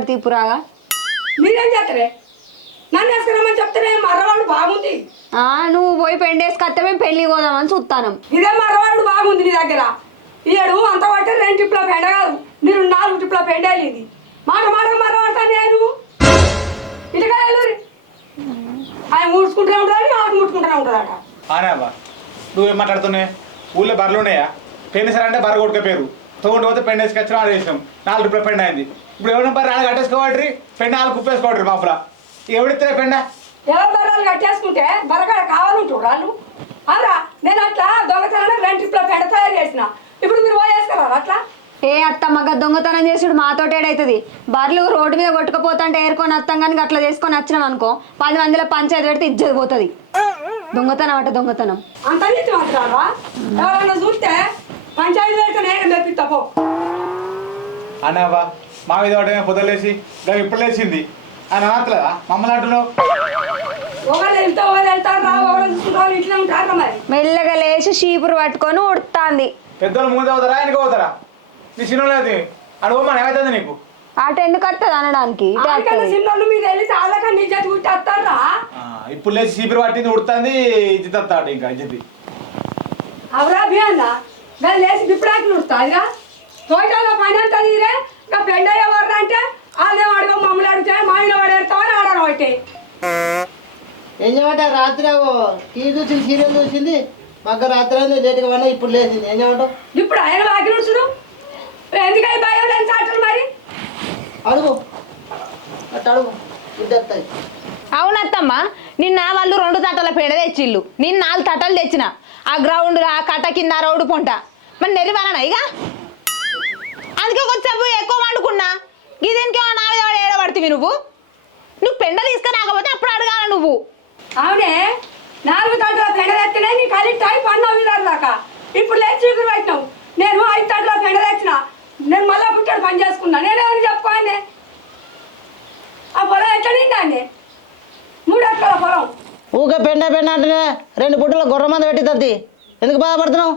చెప్పవాడు తీపురాగా మీరేం చేస్తారే? నన్ను వేసుకురామని చెప్తారే మర్రవాళ్ళు బాగుంది. ఆ, నువ్వు పోయి పెండేసి కట్టే మేము పెళ్ళి పోదామని చూస్తాను ఇదే మర్రవాళ్ళు బాగుంది నీ దగ్గర. ఈడు అంత పడితే రెండు టిప్లో పెండ కాదు. మీరు నాలుగు టిప్లో పెండ వెళ్ళింది మాట మాట మర్రవాడతా నేను ఇటుగా ఆయన ముడుచుకుంటూనే ఉంటాడు ఆకు ముట్టుకుంటూనే ఉంటాడట ఆనాబా నువ్వేం మాట్లాడుతున్నాయి ఊళ్ళో బర్రెలు ఉన్నాయా? పెళ్ళి సరే అంటే బర్ర కొడుక పేరు తోటి పోతే పెండ వేసుకొచ్చిన ఆడ వేసినాం నాలుగు రూపాయల పెండ అయింది. ఇప్పుడు ఎవరైనా బర్రె ఆడ కట్టేసుకోవాడ్రి పెండ నాలుగు కుప్పేసుకోవడ్రి మాపుల. ఎవడితే పెండ? ఎవరు బర్రాలు కట్టేసుకుంటే బరకాడ కావాలంటారు వాళ్ళు అలా నేను అట్లా దొంగతనానికి రెండు టిప్లో పెండ తయారు చేసిన. ఇప్పుడు మీరు పోయేసుకున్నారు అట్లా? ఏ అత్త మగ దొంగతనం చేసుడు మాతోటి ఏడైతుంది. బర్రెలు రోడ్డు మీద కొట్టుకుపోతుంటే ఏరుకొని వస్తాం కానీ అట్లా చేసుకొని వచ్చినాం అనుకో పది మందిలో పంచాయతీ పెడితే ఇజ్జత్ పోతుంది. దొంగతనం అట దొంగతనం. అంత నీతి మాట్లాడరా ఎవరన్నా చూస్తే పంచాయతీ పెడితే నేను మెప్పిస్తా పో. అన్నావా మా మీద వాడమే పొదలేసి ఇంకా ఇప్పుడు లేచింది. అని అనట్లేదా మమ్మల్ని అంటున్నావు? మెల్లగా లేచి చీపురు పట్టుకొని ఉడుతుంది. పెద్దోళ్ళు ముందు అవుతారా ఆయనకి అవుతారా నీ చిన్నలేదు అడుగు ఏమైతుంది నీకు? అటు ఎందుకు వస్తుంది అనడానికి? ఇప్పుడు లేచి చీపిరి పట్టింది ఉడుతుంది ఇజ్జత్ వస్తాడు ఇంకా ఇజ్జతి. అవరా లేచి బిప్పుడాకి ఉడుతుందిగా తోటలో పని అంతా తీరే ఇంకా పెండ ఎవరు అంటే వాళ్ళే అడుగు మమ్మల్ని అడిగితే మా ఆయన పడేస్తామని ఆడడం ఒకటి ఏం చేయమంటావు రాత్రి టీవీ చూసింది సీరియల్ చూసింది. మగ్గ రాత్రి అయింది లేట్గా వల్ల ఇప్పుడు లేచింది. ఏం చేయమంటావు? ఇప్పుడు ఆయన వాకి నుడుచుడు ఎందుకై భయం లేని చాటలు మరి. అడుగు. అట్ట అడుగు. ఇద్దరు అవునత్తమ్మ నిన్న వాళ్ళు రెండు తట్టల పేడ తెచ్చిళ్ళు. నేను నాలుగు తట్టలు తెచ్చిన. ఆ గ్రౌండ్ ఆ కట్ట కింద రోడ్డు పొంట. మరి నెరివాలనా ఇక? అందుకే కొంచెంసేపు ఎక్కువ వండుకున్నా. ఇదేనికి నా మీద ఏడబడుతుంది నువ్వు నువ్వు పెండ తీసుకురాకపోతే అప్పుడు అడగాల నువ్వు. అవునే నాలుగు గంటల పెండ తెచ్చినా నీ కలి టైప్ అన్నావు దాకా ఇప్పుడు లేచి చీకులు పెట్టినావు. నేను ఐదు గంటల పెండ తెచ్చిన నేను మళ్ళా పుట్టాడు పని చేసుకున్నా. నేనేమని చెప్పుకోండి ఆ పొలం ఎట్లా నిండాన్ని మూడు ఎకరాల పొలం? ఊకే పెండ పెండ అంటేనే రెండు పుట్టలు గొర్రె మంది పెట్టి తద్ది ఎందుకు బాధపడుతున్నావు?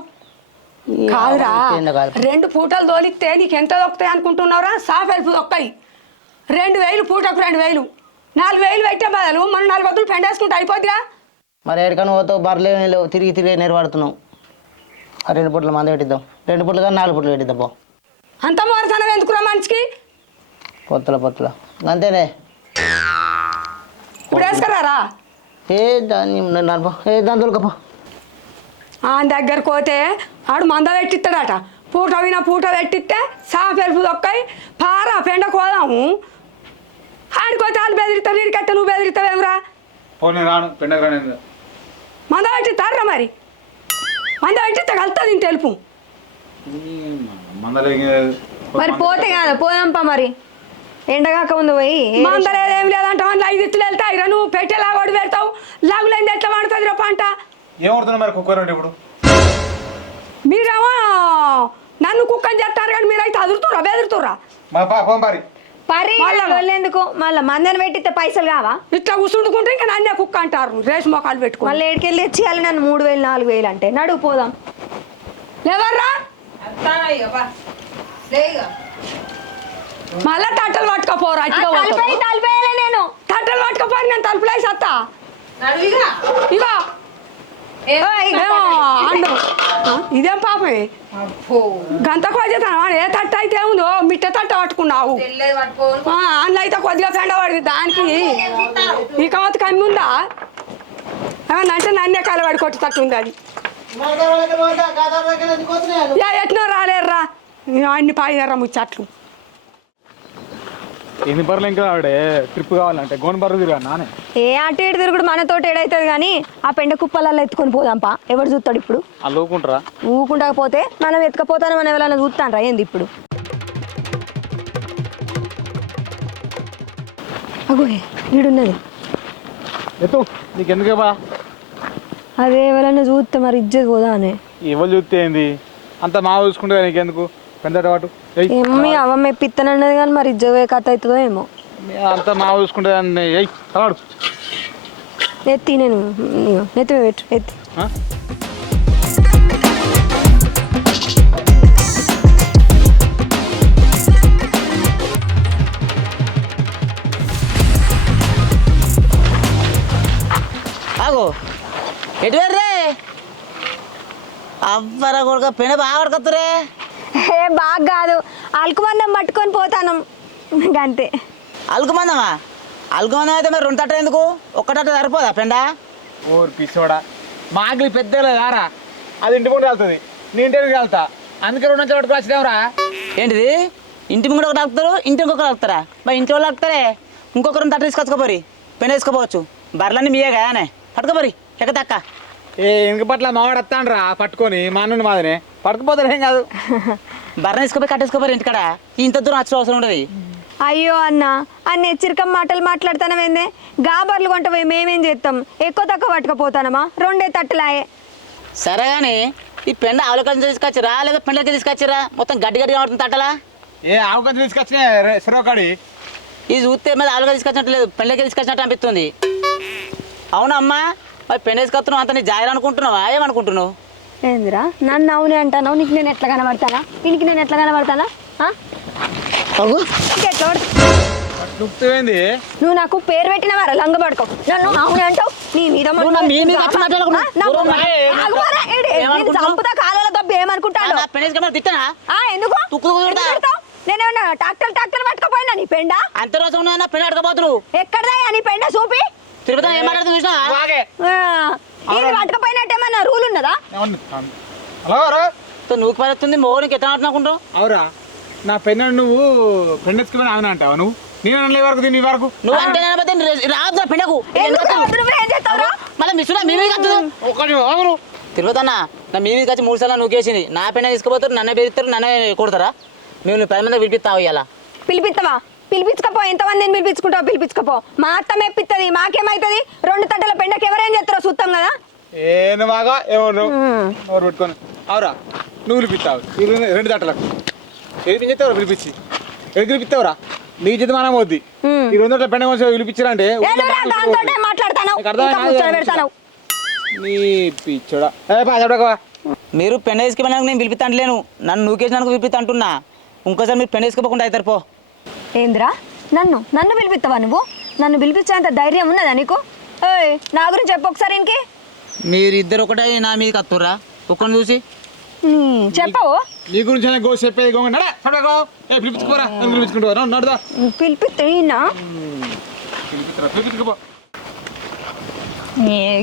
కాదురా. రెండు పూటలు తోలిస్తే నీకు ఎంత దొక్కుతాయి అనుకుంటున్నావురా? సాఫ్ హెల్ప్ దొక్కాయి. రెండు వేలు పూటకు రెండు వేలు. నాలుగు వేలు పెట్టే బదులు మనం నాలుగు వద్దులు పెండేసుకుంటే అయిపోద్దిగా మరి ఎక్కడికైనా పోతావు బర్రెలు తిరిగి తిరిగి నేర్పడుతున్నావు? ఆ రెండు పుట్టలు మంది పెట్టిద్దాం. రెండు పుట్టలు కానీ నాలుగు పుట్టలు పెట్టిద్దాం పో. అంత మోరతనం ఎందుకురా మనిషికి? పొత్తుల పొత్తుల. అంతేనే. ఇప్పుడు వేసుకురారా? ఏ దాన్ని నడప ఏ దాని దొరకపో ఆయన దగ్గరకు పోతే ఆడు మంద పెట్టిస్తాడట. పూట విన పూట పెట్టిస్తే సాఫ్ హెల్ప్ దొక్కాయి. పారా పెండ కోదాము. ఆడిపోతే వాళ్ళు బెదిరిస్తారు నీడికెత్తే నువ్వు బెదిరిస్తావేమ్రా పోనీ రాను పెండకు రాను మంద పెట్టిస్తారా మరి. మంద పెట్టిస్తే కలుతుంది తెలుపు మందలే మరి పోతే కాదు పోదాంపా మరి. ఎండగాక ముందు పోయి మందలేదు ఏం లేదంట వాళ్ళు ఐదు ఇత్తులు వెళ్తాయి నువ్వు. పెట్టేలా వాడు పెడతావు లాగులేంది ఎట్లా పడుతుంది రా పంట? ఏమవుతుంది మరి కుక్కర్ అంటే ఇప్పుడు? మీరేమో నన్ను కుక్కని చేస్తారు కానీ మీరైతే అదురుతురా బెదురుతురా మా పా పోం పారి. పరి మళ్ళా. ఎందుకు మళ్ళీ మందని పెట్టితే పైసలు కావా? ఇట్లా కూర్చుండుకుంటే ఇంకా నన్నే కుక్క అంటారు. రేసు మొఖాలు పెట్టుకో మళ్ళీ ఏడికెళ్ళి తెచ్చియాలి నన్ను మూడు వేలు నాలుగు వేలు అంటే. నడువు పోదాం. లేవర్రా? మళ్ళా తట్టలు పట్టుకపోరా ఆ, తలపై తలపేయలే నేను. తట్టలు పట్టుకపోరు నేను తలుపులేసి వస్తా ఇగో ఏవో, ఇక ఏమో అండు ఆ, ఇదేం పాపే గంత కొద్దిగా ఏ తట్ట అయితే ఉందో మిట్ట తట్ట పట్టుకున్నావు. ఆ, అందులో అయితే కొద్దిగా పెండ పడింది దానికి. ఈ కమత కమ్మి ఉందా? ఏమన్నా అంటే నన్నే కలవాడి కొట్టుతట్టు ఉంది అది. యా ఎట్నో రాలేర్రా. నేను అన్ని పాయినరా ముచ్చట్లు. ఎన్ని బర్రెలు ఇంకా ఆవిడే ట్రిప్ కావాలంటే? గోన్ బర్రె తిరిగా నానే ఏ అటు ఇటు తిరుగుడు మనతోటి ఏడైతుంది కానీ ఆ పెండ కుప్పలలో ఎత్తుకొని పోదాంపా. ఎవడు చూస్తాడు ఇప్పుడు? ఆ లోకుంటారా ఊకుండకపోతే మనం ఎత్తుకపోతాను మనం ఎవరైనా చూస్తాను రా ఏంది ఇప్పుడు? అగో వీడున్నది ఎత్తు నీకు ఎందుకే బా? అదే ఎవరైనా చూస్తే మరి ఇజ్జత్ పోదా అని. ఎవరు చూస్తే ఏంది? అంత మా చూసుకుంటే నీకెందుకు? పెందట వాటు అవ్వ మెప్పిత్తనన్నది కానీ మరి ఇజ్జత్ పోయే కథ అవుతుందో ఏమో. అంత మా చూసుకుంటే ఎయ్ తలాడు ఎత్తి నేను నెత్తి పెట్టు ఎత్తి. ఆ? ఆగో. ఎటు రే అవ్వరా కొడుక పెన బాగా పడుకొత్తురే ఏ బాగా కాదు. అల్కుమందం పట్టుకొని పోతాను. అంతే అలుకుమందమా? అలుకుమందం అయితే మరి రెండు తట్ట ఎందుకు? ఒక్కటట్ట సరిపోదా పెండ? ఓర్ పిచ్చోడా. మాగిలి పెద్ద రారా అది ఇంటి ముందు వెళ్తుంది. నీ ఇంటి వెళ్తా. అందుకే రెండు పట్టుకు వచ్చినావురా. ఏంటిది? ఇంటి ముందు ఒకటి అలుకుతారు ఇంటి ఇంకొకరు అలుకుతారా మరి ఇంటి వాళ్ళు అలుకుతారే ఇంకొకరు తట్ట తీసుకొచ్చుకోపోరి. పెన వేసుకోపోవచ్చు. బర్రెలన్నీ మీయే కానీ పట్టుకోపోరి ఎక్క తక్క ఏ వెనక పట్ల మావాడు వస్తాండ్రా పట్టుకొని మా అన్న మాదనే. పట్టుకుపోతాడు ఏం కాదు. బర్రె తీసుకుపోయి కట్టేసుకోపోరి ఇంటికాడ. ఇంత దూరం వచ్చే అవసరం ఉండదు. అయ్యో అన్న అన్న హెచ్చరిక మాటలు మాట్లాడతానమేందే గాబర్లు కొంట పోయి మేమేం చేస్తాం ఎక్కువ తక్కువ పట్టుకపోతానమా? రెండే తట్టులాయే. సరే కానీ ఈ పెండ ఆవులకి తీసుకొచ్చిరా లేదా పెండలకి తీసుకొచ్చిరా? మొత్తం గడ్డి గడ్డి కనబడుతుంది తట్టలా? ఏ ఆవు కంచి తీసుకొచ్చినా సిరవకాడి ఇది చూస్తే మీద ఆలుగా తీసుకొచ్చినట్టు లేదు పెళ్ళకి తీసుకొచ్చినట్టు అనిపిస్తుంది. అవునమ్మా మరి పెళ్ళి తీసుకొస్తున్నావు అంత నీ జాయిర్ అనుకుంటున్నావా? ఏమనుకుంటున్నావు? ఏందిరా? నన్ను అవునే అంటాను నీకు నేను ఎట్లా కనబడతానా? దీనికి నేను ఎట్లా కనబడతానా? ఆ? నీకు ఎట్లా పడతా? దుక్కుపోయింది నువ్వు నాకు పేరు పెట్టినవారా లంగ పడుకో నన్ను అవునే అంటావు? నీ మీద మన- నువ్వు నా మీ మీద ఎట్లా మాట్లాడకు? ఆ, నా నేను? చంపుతా కాలాల దబ్బు ఏమనుకుంటాడు నా తీసుకొని తిట్టనా? ఆ, ఎందుకు? తుక్కు తుక్కు ఎందుకు. తిడతావ్? నేనేమన్నా పట్టుకపోయినా నీ పెండ? అంత రోజు ఉన్నా అడగబోతురు ఎక్కడదా నీ పెండ చూపి? తిరుపతి ఏం మాట్లాడుతుంది చూసినా పట్టుకపోయినట్టేమన్నా రూల్ ఉన్నదా? హలో రా నువ్వు పడుతుంది మోనికి ఎట్లా అనుకుంటావు అవురా. నా పెన్న నువ్వు పెండెత్తుకుని ఆమె అంటావా నువ్వు? నేను అనలే వరకు దీని వరకు. నువ్వు అంటే రాదు పెండకు? నువ్వేం? మళ్ళీ మిస్ మీ మీద కత్తు ఒకటి ఆగురు తిరుపతి అన్న నా మీ మీద వచ్చి మూడు సార్లు నూకేసింది. నా పెన్న తీసుకుపోతారు నన్నే బెదిరిస్తారు నన్నే కొడతారా? మేము నువ్వు పది మంది విడిపిస్తావు ఇవాళ పిలిపిస్తావా పిలిపించుకపో ఎంతమందిని పిలిపించుకుంటావు పిలిపించుకపో. మా అత్త మెప్పిస్తుంది మాకేమైతుంది? రెండు తట్టల పెండకి ఎవరేం చేస్తారో చూస్తాం కదా? ఏ నువ్వాగా ఎవరు? ఎవరు పెట్టుకొని? అవురా నువ్వు పిలిపిస్తావు రెండు- తట్టలకు. ఏది పిలిపిస్తావు పిలిపించి. ఏది పిలిపిస్తావురా నీ చేతి మనం వద్ది. ఈ రెండు పెండ కొంచెం పిలిపించారంటే మాట్లాడతాను నీ పిచ్చోడా. ఏ పా చెప్పడకవా మీరు పెన్న వేసుకుపోయినాక నేను పిలిపిస్తా అంటలేను. నన్ను నూకేసినాక పిలిపిస్తా అంటున్నా. ఇంకోసారి మీరు పెన్న వేసుకోకుండా అవుతారు పో. ఏంద్రా? నన్ను నన్ను పిలిపిస్తావా నువ్వు? నన్ను పిలిపించేంత ధైర్యం ఉన్నదా నీకు? ఏయ్ నా గురించి చెప్పు ఒకసారి ఇంకి మీరు ఇద్దరు ఒకటే నా మీదకి వస్తుర్రా ఒక్కరిని చూసి. చెప్పవు? నీ గురించి గో చెప్పేది గోంగ. నడే ఏ పిలిపించుకోరా నన్ను పిలిపించుకుంటావా నడుదా. పిలిపిస్తే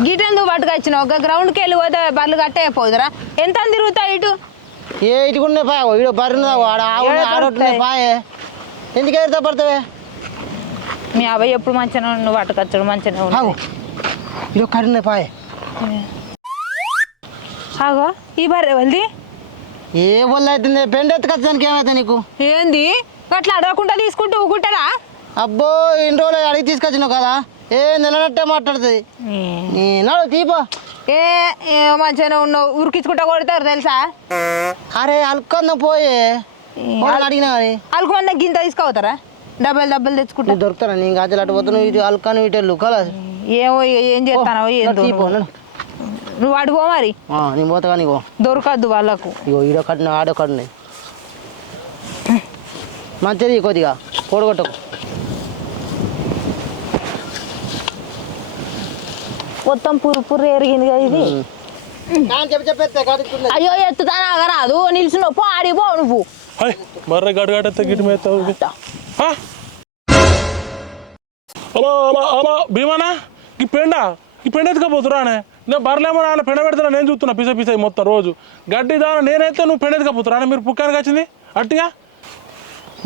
గిటెందుకు పట్టుకొచ్చినావు ఒక గ్రౌండ్కి వెళ్ళి పోతే బర్రెలు కట్టే పోదురా? ఎంత తిరుగుతావు ఇటు? ఏ ఇటుకునే పాయ ఇడు బర్రె ఆడ ఆవు ఏడ ఆడొట్టునే పడతాయి? పాయే. ఎందుకు ఎడతా మీ అబ్బాయి ఎప్పుడు మంచిగా నువ్వు పట్టుకొచ్చాడు మంచిగా పాయే. ఆగో. ఈ బర్రె వాళ్ళది ఏ వల్ల అవుతుంది పెండ ఎత్తుకొచ్చానికి ఏమైతే నీకు? ఏంది? అట్లా అడగకుండా తీసుకుంటూ ఊకుంటారా అబ్బో ఇన్ని రోజులు అడిగి తీసుకొచ్చినావు కదా. ఏ నిలనట్టే మాట్లాడుతుంది. నీ నడు తీపో. ఏ మంచిగానే ఉన్నావు. ఉరికించుకుంటా కొడతారు తెలుసా? అరే అల్కొందాం పోయే. వాళ్ళని అడిగినా గింత తీసుకోపోతారా? డబ్బులు డబ్బులు తెచ్చుకుంటా. నువ్వు దొరుకుతారా? నేను గాజులు అటు పోతున్నావు ఇటు అల్కాను ఇటు వెళ్ళు కలా ఏమో ఏం చేస్తానో ఏందో తీపో నువ్వు. నువ్వు అడుగో మరి. నేను పోతా కానీ ఇగో. దొరకద్దు వాళ్ళకు. ఇగో ఈడో కట్టిన ఆడో కట్టిన మంచిది కొద్దిగా పొడగొట్టకు. మొత్తం పురు పుర్రు ఎరిగింది కదా ఇది. అయ్యో ఎత్తుతానా రాదు నిల్చున్నావు. పో ఆడిపో నువ్వు. హాయ్ బర్రె గడగడెత్తే గిటి మేస్తావు హలో హలో హలో భీమానా ఈ పెండ ఈ పెండ ఎత్తుకపోతురానే నేను బర్రెలేమో నాన్న పెండ పెడతాను నేను చూస్తున్నా పిస పిస మొత్తం రోజు గడ్డి దాని నేనైతే నువ్వు పెండ ఎత్తుకపోతురా మీరు పుక్కానికి వచ్చింది అట్టిగా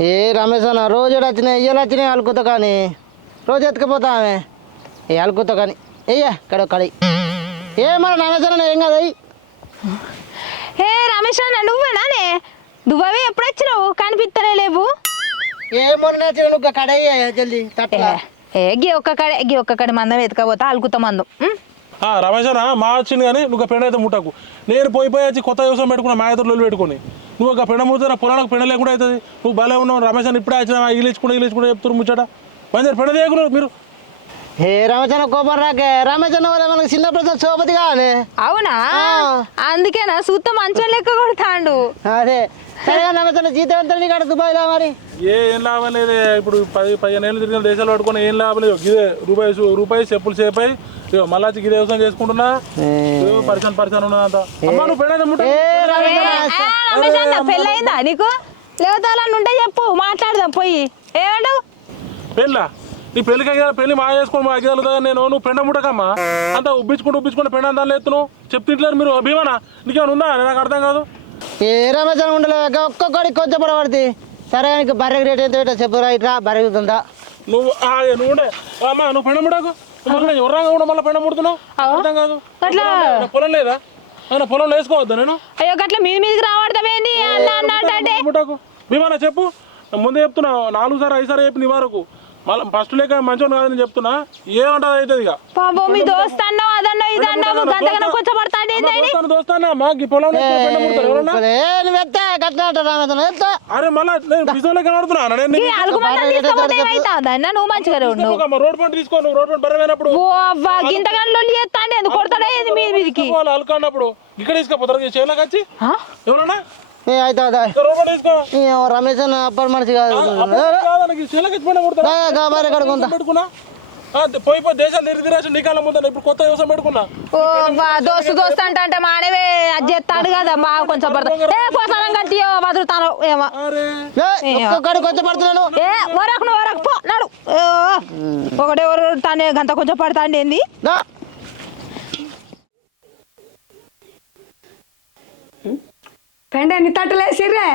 ఏ రమేష్ అన్న రోజు వచ్చినాయి ఇయ్యలు వచ్చినాయి అలుకుతా కానీ రోజు ఎత్తుకుపోతా ఆమె ఏ అలుకుతా కానీ ఎయ్య కడ కడి ఏ మన రమేష్ అన్న ఏం కదా హే రమేష్ అన్న నువ్వేనానే దువ్వవి ఎప్పుడు వచ్చినావు కనిపిస్తనే లేవు. ఏ మొన్న నువ్వు కడయ్య జల్దీ తట్టలా. ఏ గి ఒక్క కడే గి ఒక్క కడే మందం ఎత్తుకపోతా అలుకుతా మందం. ఉం? ఆ, రమేష్ అన్న మా వచ్చింది కానీ నువ్వు పెండ అయితే ముట్టకు. నేను పోయి పోయి వచ్చి కొత్త వ్యవసాయం పెట్టుకున్నా మా ఇద్దరు పెట్టుకుని. నువ్వు ఒక పెండ ముడితే నా పొలాలకు పెండ లేకుండా అవుతుంది. నువ్వు భలే ఉన్నావు రమేష్ అన్న ఇప్పుడే వచ్చిన వీళ్ళు ఇచ్చుకుంటా వీళ్ళు ఇచ్చుకుంటా చెప్తున్నారు ముచ్చట. మంచి పెండ తీయకు నువ్వు మీరు. ఏ రమేశన్న కోపం రాకే. రమేశన్న వల్ల మనకి చిన్న ప్రజలు సోపతి కావాలి. అవునా. అందుకేనా? సూత మంచం లెక్క కొడతాండు. అదే. సరే రమేశన్న జీతం ఎంత నీకు అక్కడ దుబాయ్లో మరి. ఏ ఏం లాభం లేదే. ఇప్పుడు పది పదిహేను ఏళ్ళు తిరిగిన దేశాలు పట్టుకొని ఏం లాభం లేదు. ఇదే రూపాయి రూపాయి చెప్పులు సేపాయి. ఇగో మళ్ళా గిదే వ్యవసాయం చేసుకుంటున్నా. ఇగో పరిశాన్ పరిశాన్ ఉన్నదంతా. అమ్మా నువ్వు అన్న పెళ్ళయిందా నీకు? లేవతాలని ఉంటే చెప్పు. మాట్లాడదాం పోయి. ఏమంటావు? పెళ్ళా? నీ పెళ్ళికి అయ్యా పెళ్ళి మా చేసుకొని మా అగ్గిదాలు నేను. నువ్వు పెండ ముట్టకమ్మా. అంతా ఉబ్బించుకుంటూ ఉబ్బించుకుంటూ పెండ దానిలో ఎత్తును చెప్తింటలేరు మీరు భీమనా నీకేమైనా ఉందా? నాకు అర్థం కాదు. ఏ రమేశన్న ఉండలేక ఒక్కొక్కడికి కొంచెం పడబడితే సరే నీకు బర్రెకి రేట్ ఎంత పెట్టా చెప్పు రైట్ రా బర్రెకి ఉందా నువ్వు నువ్వు ఉండే. అమ్మా నువ్వు పెండ ముడకు మళ్ళీ ఎవరాగా కూడా మళ్ళీ పెండ ముడుతున్నావు? అర్థం కాదు. అట్లా నా పొలం లేదా? అయినా పొలంలో వేసుకోవద్దా నేను? అయ్యో గట్ల మీది మీదకి రావడమేంది అన్న అన్నట్టే ముట్టకు. భీమనా చెప్పు. ముందే చెప్తున్నా నాలుగు సార్లు ఐదు సార్లు చెప్పి నీ వరకు. మళ్ళీ ఫస్ట్ లేక మంచిగా కాదని చెప్తున్నా. ఏమంటది అవుతుంది ఇక? పాపం మీ దోస్త్ అన్నావు అదన్నావు ఇది అన్నావు కొంచెం పడతాండి దోస్తానా పొలంలో అరే మళ్ళా నేను బిజోలో కనబడుతున్నా. నేను ఈ అలుగు మందం తీసుకోపోతే ఏమైతుందా అన్న? నువ్వు ఉండు. రోడ్ పంట తీసుకో నువ్వు రోడ్ పంట బరమైనప్పుడు ఓ అవ్వా గింతగాని లొల్లి చేస్తాండి ఎందుకు కొడతాడే ఏంది మీది మీదికి? అల్లుకున్నప్పుడు ఇక్కడ తీసుకుపోతారు చేనులోకి వచ్చి? ఎవరన్నా? ఈ రమేశన్న అప్పటి మనిషి కాదు. కాదనకి చేనులోకి వచ్చి పోయినా కొడతారా? దా, గా బర్రె కాడికి ఉందా పెట్టుకున్నా? ఆ, పోయి పోయి దేశాలు తిరిగి నీకాల ముందర ఇప్పుడు కొత్త వ్యవసాయం పెట్టుకున్నా? ఓ అవ్వా దోస్తు దోస్తు అంటే అంటే మానవే అది చేస్తాడు కదా మా కొంచెం పడతా. ఏ పోతానం కట్టి వదులుతాను ఏమో. కొంచెం పడుతున్నాను. ఏ వరకు వరకు పో నడు. ఏ, ఒకటే తానే గంట కొంచెం పడతాండి ఏంది దా. పెండ ఎన్ని తట్టలేసిర్రే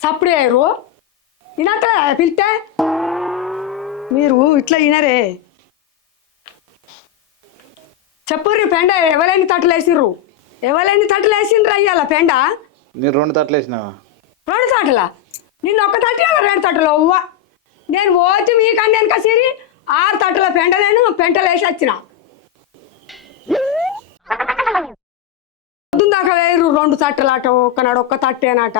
సప్పుడు అయ్యారు. వినట్లే పిలితే? మీరు ఇట్లా వినరే చెప్పుర్రి పెండ ఎవరైనా తట్టలేసిర్రు ఎవరైనా తట్టలేసిండ్రు అయ్యాల పెండ? నేను రెండు తట్లు వేసినావా? రెండు తట్టల నిన్న ఒక్క తట్టి రెండు తట్టలు అవ్వ నేను పోతే మీకన్నా వెనక సిరి ఆరు తట్టల పెండ నేను పెంటలు వేసి వచ్చిన. దాకా వేయరు. రెండు తట్టలాట ఒక్కనాడు ఒక్క తట్టేనాట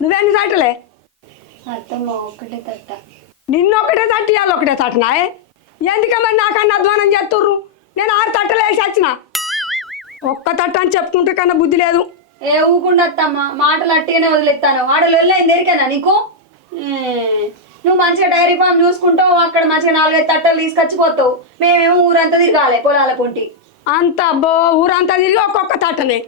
నువ్వెన్ని తట్టలే? అత్తమ్మ ఒక్కటే తట్ట. నిన్న ఒకటే తట్టి ఒకటే తట్టనాయే ఎందుకమ్మా నాకన్నా అధ్వానం చేస్తుర్రు నేను ఆరు తట్టలు వేసి వచ్చిన. ఒక్క తట్ట అని చెప్పుకుంటే కన్నా బుద్ధి లేదు. ఏ ఊకుండా అత్తమ్మ మాటలు అట్టిగానే వదిలేస్తాను ఆడలు వెళ్ళైంది ఎరికేనా నీకు? నువ్వు మంచిగా డైరీ ఫామ్ చూసుకుంటావు అక్కడ మంచిగా నాలుగైదు తట్టలు తీసుకొచ్చిపోతావు. మేమేమో ఊరంతా తిరగాలి పొలాల పొంటి. అంత అబ్బో ఊరంతా తిరిగి ఒక్కొక్క తట్టనే.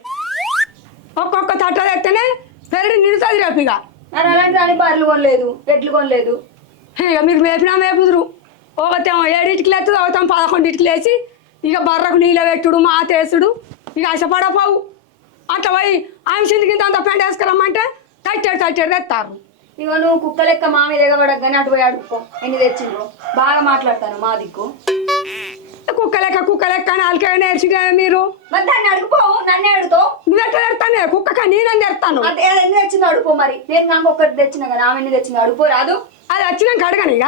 ఒక్కొక్క తట్ట తెస్తేనే పెరడి నిడుతుంది రేపు ఇక. మరి అలాంటి దాని బర్రెలు కొనలేదు ఎడ్లు కొనలేదు. ఇక మీరు మేపినా మేపుదురు. ఒకతేమో ఏడింటికి లేస్తుంది ఒకతేమో పదకొండింటికి లేచి ఇక బర్రకు నీళ్ళ పెట్టుడు మాతేసుడు ఇక ఆశపడపోవు. అట్లా పోయి ఆమె కింద అంత పెంట వేసుకురమ్మంటే తట్టాడు తట్టాడు తెస్తారు ఇగో నువ్వు కుక్క లెక్క మా మీద ఎగబడగానే అటు పోయి అడుక్కో. ఎన్ని తెచ్చిండ్రు? బాగా మాట్లాడతాను మా దిక్కు. కుక్క లెక్క కుక్క లెక్క వాళ్ళకే నేర్చుగా మీరు? మరి దాన్ని అడుగుపోవు నన్నే అడుగుతావు. నువ్వు ఎట్లా తెస్తానే కుక్కక నేనని తెస్తాను అంటే ఎన్ని తెచ్చిందో అడుగుపో మరి. నేను నాకు ఒకటి తెచ్చిన కదా ఆమె ఎన్ని తెచ్చిందో అడుగుపో రాదు. అది వచ్చినాక అడగను ఇక.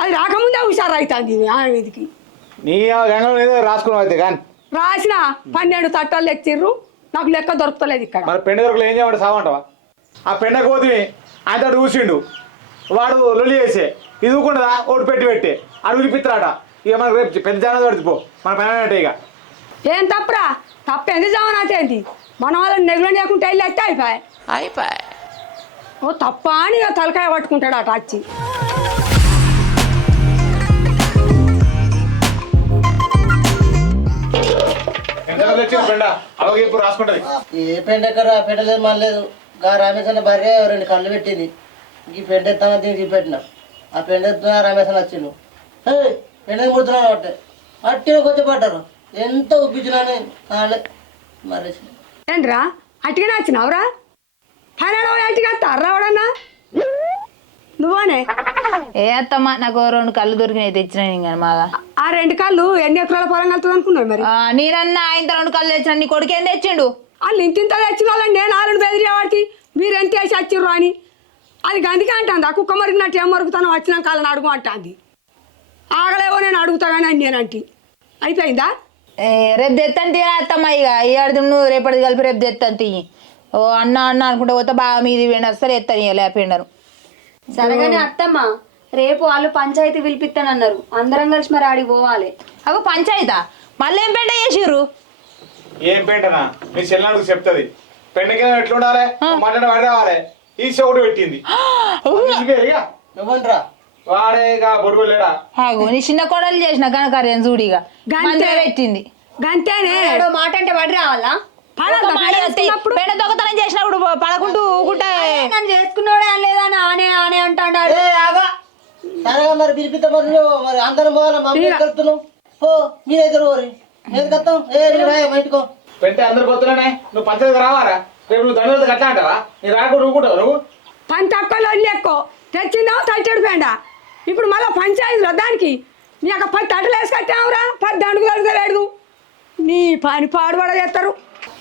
అది రాకముందే హుషారు అవుతుంది ఆమె మీదికి. నీ గంగలో ఏదో రాసుకున్నావు అయితే కానీ. రాసిన పన్నెండు తట్టాలు తెచ్చిర్రు నాకు లెక్క దొరుకుతలేదు ఇక్కడ. మరి పెండ దొరకలు ఏం చేయమంటే సావంటావా? ఆ పెండ కోతివి ఆయన చూసిండు వాడు లొల్లి చేసే ఇది ఊకుండదా? ఓటు పెట్టి పెట్టి. అడుగులు పిత్తరాట ఇక మనకు రేపు పెద్ద జాన పడిపో మన పని అంటే ఇక. ఏం తప్పురా? తప్పేంది జామనాచేంది మన వాళ్ళని నెగ్గులు లేకుంటే వెళ్ళి అయితే అయిపోయి? అయిపోయి. ఓ తప్ప అని తలకాయ పట్టుకుంటాడు అట వచ్చి ఏ పెండ ఎక్కడ పెట్టలేదు మన లేదు గా రమేశన్న భార్య రెండు కళ్ళు పెట్టింది. ఈ పెండ ఎత్తామా దీనికి పెట్టిన. ఆ పెండ ఎత్తున్నా రమేశన్న వచ్చిండు. పెండ ముడుతున్నాను అంటే అట్టిగా కొంచెం పడ్డారు ఎంత ఉప్పించినాని కాలే మరి ఏంట్రా అట్టిగానే వచ్చినావురా? పన్నెండు అట్టిగా వస్తారా ఎవడన్నా నువ్వనే? ఏ అత్తమ్మ నాకు రెండు కళ్ళు దొరికినాయి తెచ్చిన ఇంకా మాగా. ఆ రెండు కాళ్ళు ఎన్ని ఎకరాల పొలం కలుతుంది అనుకున్నావు మరి? ఆ, నేనన్నా ఆయన రెండు కళ్ళు తెచ్చిన నీ కొడుకు ఏం తెచ్చిండు? వాళ్ళు ఇంత ఇంత తెచ్చిన వాళ్ళని నేను ఆరుడు బెదిరి వాడికి మీరు ఎంత వేసి వచ్చిర్రు అని? అది గందికే అంటుంది. ఆ కుక్క మరిగినట్టు ఏం మరుగుతానో వచ్చినాక వాళ్ళని అడుగు అంటుంది. ఆగలేవో నేను అడుగుతా కానీ అని నేనంటి అయిపోయిందా ఏ, రేపు తెత్తాను తీయ అత్తమ్మ ఇక ఇయ్యాడు నువ్వు రేపటిది కలిపి రేపు తెత్తాను తీయి ఓ అన్న అన్న అనుకుంటే పోతే బాగా మీది పోయిన సరే ఎత్తాను ఇక లేపిండరు సరేగానే అత్తమ్మ రేపు వాళ్ళు పంచాయతీ పిలిపిస్తానన్నారు అందరం కలిసి మరి ఆడికి పోవాలి అగో పంచాయతా మళ్ళీ ఏం పెండ చేసిర్రు ఏం పెంటనా నీ చెల్లెలకు చెప్తుంది పెండకి ఎట్లా ఉండాలి మటన్ వాడి రావాలి ఈ ఒకటి పెట్టింది. నువ్వంట్రా వాడే ఇక బొడుగు లేడా? ఆగు నీ చిన్న కోడలు చేసిన గనకార్యం చూడిగా గంతే. పెట్టింది. గంతేనే. మాట అంటే పడి రావాలా? పడద్దా? ఒక మాట పెండ చెప్తే, వేసుకున్నప్పుడు? పెండ దొంగతనం చేసినప్పుడు పడకుంటూ ఊకుంటే నన్ను చేసుకున్నాడే అనలేదా ఆనే ఆనే అంటాడు ఏ ఆగా. సరేగా మరి మరి నువ్వు. మరి అందరం పోవాలి? మమ్మీ కలుపుతున్నావు ఓ మీరైతే ఓరి నేను కత్తాం ఏ నువ్వు రాయ బయటకో పెంటే అందరు కొత్తలోనే నువ్వు పంచాయతీ రావారా రేపు నువ్వు దండలు కట్టా అంటావా? నీ రాకుండా ఊకుంటావు నువ్వు? పని తక్కువలో ఎక్కువ. తెచ్చిందాం పేండ ఇప్పుడు మళ్ళీ పంచాయతీలో దానికి నీ యొక్క పది తట్టలు వేసి కట్టావురా? పది దండుకు కలుగుతలేడు నీ పని పాడుబడ చేస్తారు.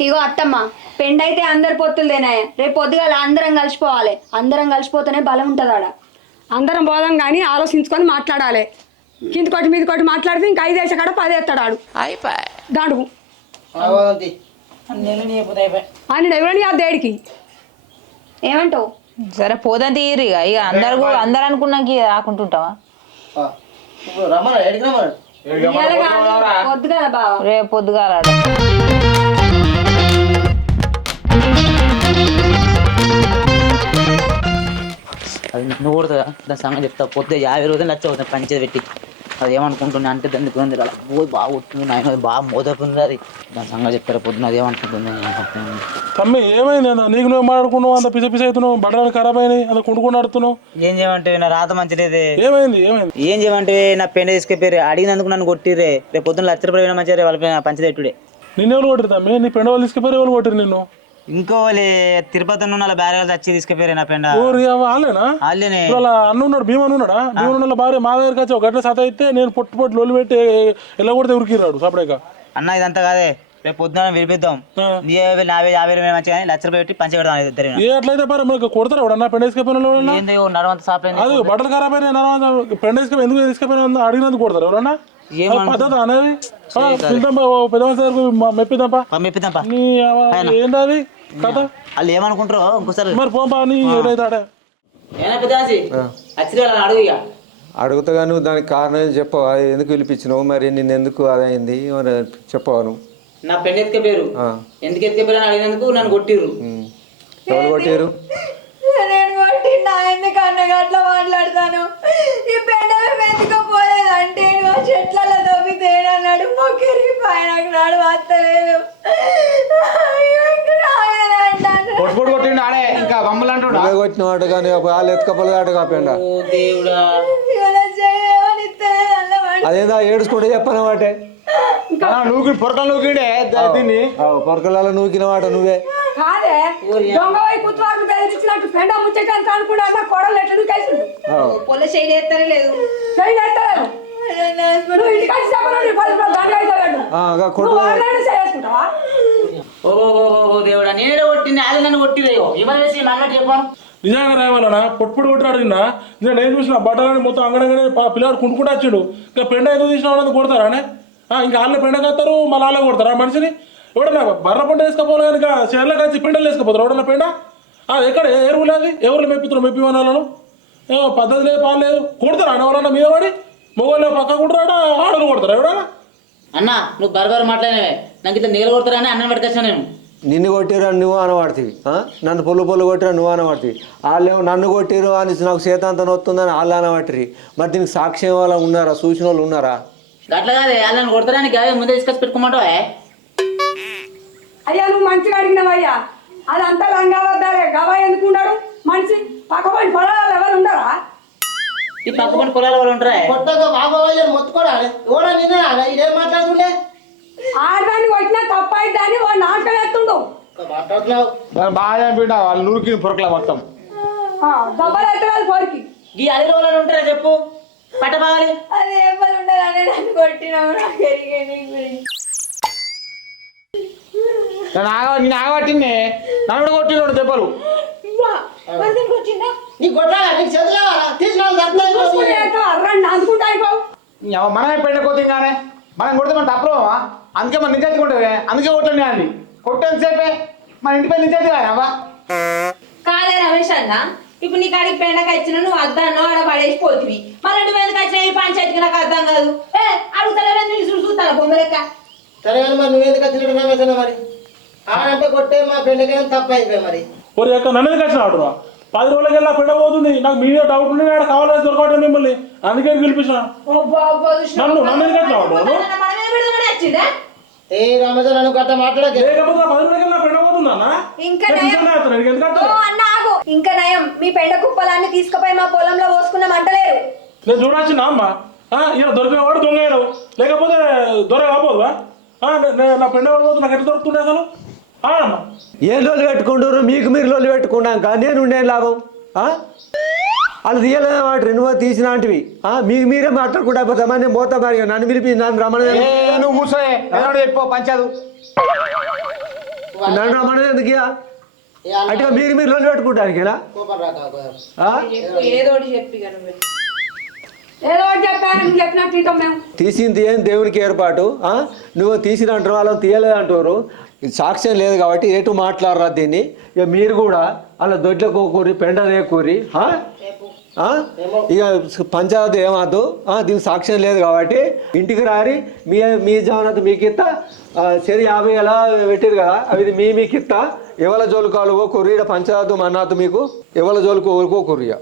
ఇగో అత్తమ్మ పెండైతే అందరి పొత్తులదేనా రేపు పొద్దుగాల అందరం కలిసిపోవాలి. అందరం కలిసిపోతేనే బలం ఉంటుంది ఆడ. అందరం పోదాం కానీ ఆలోచించుకొని మాట్లాడాలి. కింది కొట్టి మీద కొట్టి మాట్లాడితే ఇంకా ఐదు వేసే కాడ పది వేస్తాడు ఆడు. అవంతి అని ఎవరని ఆ దేడికి. ఏమంటావు? సరే పోదని తీయరు ఇక. ఇక అందరు అందరు అనుకున్నాక ఇక రాకుంటుంటావా ఎడికి కాదు, బావ. రేపు పొద్దుగాల అది నన్ను కొడుతుందా దాని సంగతి చెప్తా పొద్దు యాభై రోజులు నచ్చ అవుతుంది పంచేది పెట్టి. అది ఏమనుకుంటున్నా అంటే దాన్ని దూరం తిరగాలి ఓ బాగా కొట్టింది నాయన బాగా మోదవుతుంది అది. దాని సంగతి చెప్తారా పొద్దున అది ఏమనుకుంటుంది. తమ్మి ఏమైంది అన్న? నీకు నువ్వు మాట్లాడుకున్నావు అంత పిస పిస అవుతున్నావు బట్టలు ఖరాబ్ అయినాయి అంత కుండుకుని ఆడుతున్నావు. ఏం చేయమంటే నా రాత మంచిదే ఏమైంది ఏమైంది? ఏం చేయమంటే నా పెండ తీసుకెళ్ళి అడిగినందుకు నన్ను కొట్టిరే రేపు పొద్దున్న లక్ష రూపాయలు మంచిగా వాళ్ళ పంచదెట్టుడే నిన్నెవరు కొట్టిరు తమ్మి? నీ పెండ వాళ్ళు తీసుకుపోయి ఎవరు కొట్టిరు నిన్ను? ఇంకో వాళ్ళు తిరుపతి ఉన్న వాళ్ళ బ్యారగాలు వచ్చి తీసుకెళ్ళి నా పెండ వాళ్ళేనా? వాళ్ళనే. వాళ్ళ అన్న ఉన్నాడు భీమన్ ఉన్నాడా? భీమన్ వాళ్ళ భార్య మా దగ్గరికి వచ్చి ఒక గంట సత అయితే నేను పొట్టు పొట్టు లొల్లి పెట్టి ఎలా కొడితే ఉరికిరాడు సపరేక అన్న ఇదంతా కాదే. రేపు పొద్దున విడిపిద్దాం. నీ యాభై యాభై మంచిగా లక్ష రూపాయలు పెట్టి పంచి పెడదాం ఇద్దరు ఏ అట్లయితే పరే మనకు కొడతారు ఎవడన్నా పెండ తీసుకుపోయిన నడవంత సాప్లైన్ అది బట్టలు ఖరాబ్ అయినా పెండ తీసుకుపోయి ఎందుకు తీసుకుపోయినా అడిగినందుకు కొడతారు ఎవరన్నా? పద్ధతి అనేది? పెద్ద మనిషి దగ్గరకు మ- మెప్పిద్దాంపా పంపిద్దాం కథ వాళ్ళు ఏమనుకుంటారో ఇంకోసారి మరి ఏదైతే అడుగు ఇక. అడుగుతా నువ్వు దానికి కారణం ఏం చెప్పవా? ఎందుకు పిలిపించినావు? మరి నిన్ను ఎందుకు అదైంది మరి చెప్పవా నువ్వు? నా పెన్ ఎత్తుకపోయారు. ఎందుకు ఎత్తుకపోయారు అని అడిగినందుకు నన్ను కొట్టిర్రు. ఉమ్. ఎవరు కొట్టారు ఎందుకన్నా అట్లా మాట్లాడతాను. ఈ పెండ వెతుకపోలేదంటే చెట్లలో దొబ్బి తేడన్నాడు మొక్కిరి పైన నాడు వస్తలేదు. పొట్టు కొట్టిండు ఆడే ఇంకా బొమ్మలు అంటున్నా నువ్వే కొట్టిన వాట కానీ వాళ్ళు ఎత్తుకపోలేదు ఆట కాపండా ఓ దేవుడా. అదేందా ఏడుచుకుంటే చెప్పను వాటే? నూకి పొరకలు నూకిండే దీన్ని? పొరకలలో నూకిన వాట నువ్వే. కాదే దొంగ పోయి బెదిరించినట్టు పెండ ముచ్చటానికి అనుకున్నా నా కోడలు ఎట్లా దూకేసిండు పొల ఎత్తనే లేదు. ఎత్తలేదు. నువ్వు ఇంటికి వచ్చి చెప్పను ఓ దేవుడా నేనే కొట్టింది అది నన్ను కొట్టిరయ్యో ఏమని వేసి మన్నట్టు చెప్పాను. నిజంగా రావాలనా పొట్టుపొడి కొట్టి అడిగినా నేను ఏం చూసిన బట్టలని మొత్తం అంగడంగానే ప- పిల్లగాడు కుంటుకుంటూ వచ్చాడు. ఇంకా పెండ ఎందుకు తీసిన వాళ్ళని కొడతారా ఇంకా వాళ్ళే పెండ కత్తారు మళ్ళీ వాళ్ళే కొడతారా ఆ మనిషిని? ఎవడన్నా బర్ర పంట వేసుకోపోవాలి కానీ ఇంకా చేర్లకు వచ్చి పెండలు వేసుకోపోతారు? ఎవడన్నా పెండ? ఎక్కడ? ఏ ఎరువులు అది? ఎవరు మెప్పిస్తారు మెప్పిమని వాళ్ళను ఏమో పద్ధతి లేదు పాలు లేదు. కొడతారా? అన్న ఎవరన్నా మీద పడి? మొగోళ్ళు పక్క కొడతారా? ఆడలు కొడతారా? ఎవడన్నా అన్న నువ్వు బరబర మాట్లాడినవే. నాకు ఇట్లా నీళ్ళు కొడతారని అన్నం పట్టుకొచ్చా నేను. నిన్ను కొట్టిరు అని నువ్వు అనబడుతుంది నన్ను పొల్లు పొల్లు కొట్టిరా నువ్వు అనబడుతుంది వాళ్ళేమో నన్ను కొట్టిరు అని నాకు చేతంత నొత్తుందని వాళ్ళు అనబట్టిరి మరి దీనికి సాక్ష్యం వాళ్ళు ఉన్నారా? చూసిన వాళ్ళు ఉన్నారా? అట్లా కాదే. వాళ్ళని కొడతారని గాయ ముందే తీసుకొచ్చి పెట్టుకోమంటావా అయ్యా నువ్వు మంచిగా అడిగినావయ్యా. అదంతా లంగా వద్దాలే గవా ఎందుకు ఉన్నాడు మనిషి పక్కపడి పొలాలు ఎవరు ఉండరా? ఈ పక్క పని పొలాల వాళ్ళు ఉంటారా కొట్టక బాబాయ్ మొత్తుకోడా ఎవడా నేనే ఇదేం మాట్లాడుతుండే? ఆడదాన్ని కొట్టినా తప్పైద్ది అని వాడు నాటకం ఎత్తుండు మాట్లాడుతున్నావు దాన్ని బాగా చంపిండ వాళ్ళు నూరికి పొరకల మొత్తం. ఆ, దెబ్బలు ఎత్తలేదు పోరికి. ఈ అదే రోజులు ఉంటారా చెప్పు? పట్టబాగాలి అది ఎవరు ఉండాలని నన్ను కొట్టినావు నాకు ఎరిగే నీ గురించి. నేను ఆగ నేను ఆగబట్టింది నన్ను కూడా కొట్టినాడు దెబ్బలు. నీ కొట్టాలా నీకు చేతులు ఎవ- మనమే పెండ కోతింగానే మనం కొడితే మనం తప్పలేమా అందుకే మన నిజాతి కొట్టేదే. అందుకే కొట్టండి అండి కొట్టేంత సేపే? మన ఇంటి పై నిజాతి కాదవా కాదే రమేష్ అన్న. ఇప్పుడు నీ కాడికి పెండక ఇచ్చిన నువ్వు అద్దాను ఆడ పడేసిపోతుంది మళ్ళీ నువ్వు ఎందుకు వచ్చిన ఈ పంచాయతీకి నాకు అర్థం కాదు. ఏ అడుగుతానే నిలుసు చూస్తాను బొమ్మలెక్క సరే మరి నువ్వెందుకు వచ్చినట్టు రమేశన్న మరి? ఆడంటే కొట్టే మా తప్పు అయిపోయి మరి. ఒరే అక్క నన్ను ఎందుకు వచ్చిన ఆడురా పది రోజులకి వెళ్ళా పెండ పోతుంది. నాకు మీ డౌట్ ఉండే ఆడ కావాలని దొరకటం మిమ్మల్ని. అందుకే పిలిపించిన. నన్ను నన్ను ఎందుకు వచ్చిన ఆడు మన మీద పెడదామని వచ్చిండే ఏ రమేశన్న నువ్వు గట్ట మాట్లాడకే. లేకపోతే ఆ పది రోజులకి వెళ్ళా పెండ పోతుందన్నా ఇంకా ఇంకా నయం. మీ పెండ కుప్పలన్నీ తీసుకుపోయి మా పొలంలో పోసుకున్నాం అంటలేరు నేను చూడాల్సిన అమ్మ. ఇలా దొరికేవాడు దొంగ లేకపోతే దొర కాపోదువా ఆ, నే- పెండ నాకు ఎట్లా దొరుకుతుండే అసలు? ఏం లోలు పెట్టుకుంటారు? మీకు మీరు లోలు పెట్టుకున్నాక నేను ఉండే లాభం? ఆ? వాళ్ళు తీయలేదు మాట నువ్వు తీసిన అంటివి ఆ? మీకు మీరే మాట్లాడుకుంటా పోతా మరి నేను పోతా మరి నన్ను పిలిపి నన్ను నువ్వు చెప్పు పంచాదు. నన్ను రమ్మని ఎందుకు ఇక? ఏ అన్న అంటే మీరు మీరు లోలు పెట్టుకుంటారు రాక ఏదో చెప్పాను నువ్వు చెప్పినట్టు మేము. తీసింది ఏం దేవునికి ఏర్పాటు? ఆ? నువ్వు తీసిన అంటారు వాళ్ళని తీయలేదు అంటారు ఇది సాక్ష్యం లేదు కాబట్టి ఎటు మాట్లాడరా దీన్ని? ఇక మీరు కూడా అలా దొడ్ల కోకూరి పెండ రేకూరి ఆ? ఆ? ఇక పంచాయతీ ఏమద్దు? ఆ, దీనికి సాక్ష్యం లేదు కాబట్టి ఇంటికి రారి మీ మీ జవనత మీకు ఇస్తా ఆ, సరి యాభై ఎలా పెట్టారు కదా అవి మీ మీకు ఎవల జోలుకాలు ఓ కొర్రీడ పంచాయతీ మన్నాతు మీకు. ఎవల జోలుకు ఓరుకో కొర్రియా